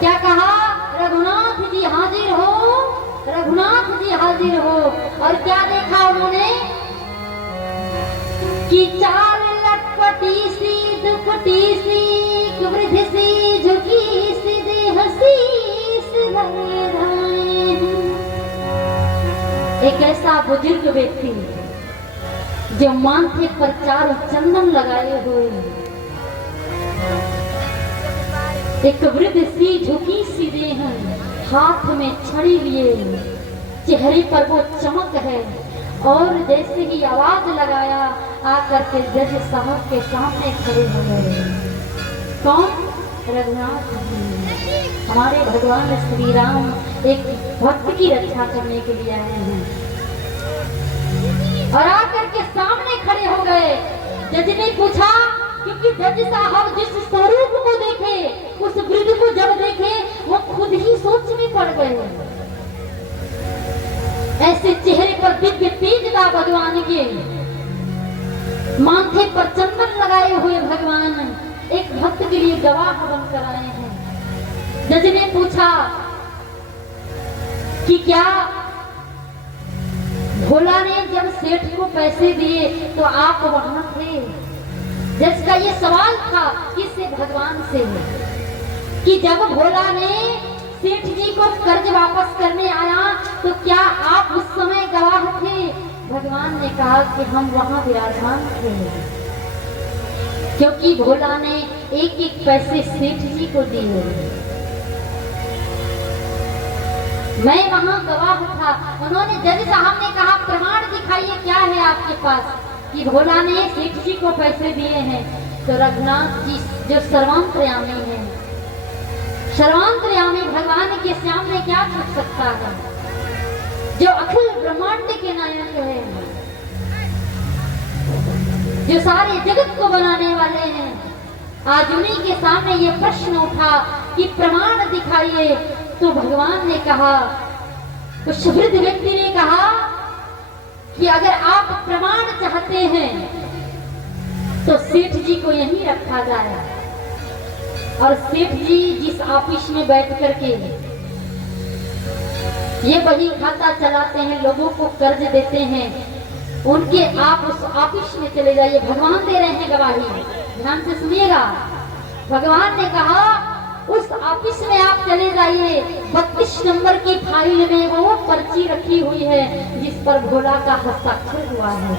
क्या कहा? रघुनाथ जी हाजिर हो, रघुनाथ जी हाजिर हो। और क्या देखा उन्होंने कि चाल लटपटी सी दुपटी सी वृद्ध सी झुकी सी देह शीश धरे धाए। एक ऐसा बुजुर्ग व्यक्ति जो माथे पर चारों चंदन लगाए हुए, एक वृद्ध सी झुकी सी देह, हाथ में छड़ी लिए, चेहरे पर वो चमक है। और जैसे ही आवाज लगाया, आकर के जज साहब के सामने खड़े हो गए। कौन? रघुनाथ जी। हमारे भगवान श्री राम एक भक्त की रक्षा करने के लिए आए हैं और आकर के सामने खड़े हो गए। जज ने पूछा, क्योंकि जज साहब जिस स्वरूप को देखे, उस वृद्ध को जब देखे, वो खुद ही सोच में पड़ गए। ऐसे चेहरे पर दिव्य तेज था भगवान के, माथे पर चंदन लगाए हुए भगवान एक भक्त के लिए गवाह बनकर आए हैं। जज ने पूछा कि क्या भोला ने जब सेठ को पैसे दिए तो आप वहां थे? जज का ये सवाल था किससे? भगवान से, कि जब भोला ने सेठ जी को कर्ज वापस करने आया तो क्या आप उस समय गवाह थे? भगवान ने कहा कि हम वहां विराजमान थे, क्योंकि भोला ने एक एक पैसे सेठ जी को दिए। मैं वहां गवाह था। उन्होंने, जज साहब ने कहा, प्रमाण दिखाइए, क्या है आपके पास कि भोला ने सेठ जी को पैसे दिए हैं? तो रघुनाथ जी जो सर्वांतर्यामी है, सर्वांतर्यामी भगवान के सामने क्या छुप सकता है? जो अखिल ब्रह्मांड के नायक है, जो सारे जगत को बनाने वाले हैं, आज उन्हीं के सामने ये प्रश्न उठा कि प्रमाण दिखाइए। तो भगवान ने कहा, उस वृद्ध व्यक्ति ने कहा कि अगर आप प्रमाण चाहते हैं तो सेठ जी को यहीं रखा जाए, और सेठ जी जिस ऑफिस में बैठ करके ये बही खाता चलाते हैं, लोगों को कर्ज देते हैं, उनके आप उस ऑफिस में चले जाइए। भगवान दे रहे हैं गवाही, ध्यान से सुनिएगा। भगवान ने कहा उस ऑफिस में आप चले जाइए, 32 नंबर की फाइल में वो पर्ची रखी हुई है जिस पर भोला का हस्ताक्षर हुआ है।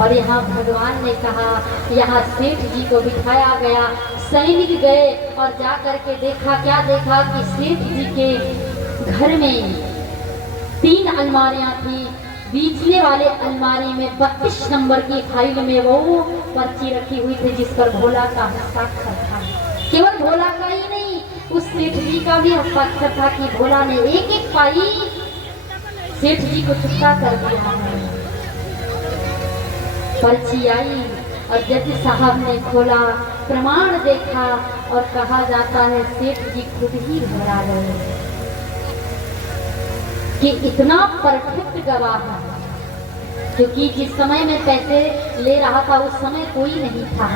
और यहाँ भगवान ने कहा, यहाँ सेठ जी को बिठाया गया। सैनिक गए और जाकर के देखा, क्या देखा कि सेठ जी के घर में 3 अलमारियां थी। बीचले वाले अलमारी में 32 नंबर की फाइल में वो पर्ची रखी हुई थी जिस पर भोला का हस्ताक्षर था। केवल भोला का ही नहीं, उस सेठ जी का भी हस्ताक्षर था कि भोला ने एक एक पाई सेठ जी को चुकता कर दिया है। पर्ची आई और जज साहब ने खोला, प्रमाण देखा और कहा जाता है सेठ जी खुद ही घबरा गए कि इतना परफेक्ट गवाह है, क्योंकि जिस समय में पैसे ले रहा था उस समय कोई नहीं था।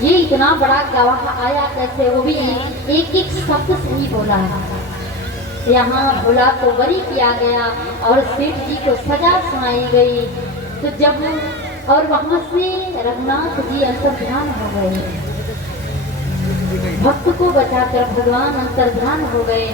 ये इतना बड़ा गवाह आया कैसे? वो भी एक एक शब्द सही बोला। यहाँ भोला को बरी किया गया और सेठ जी को सजा सुनाई गई। तो जब और वहां से रघुनाथ जी अंतर्ध्यान हो गए, भक्त को बचाकर भगवान अंतर्ध्यान हो गए।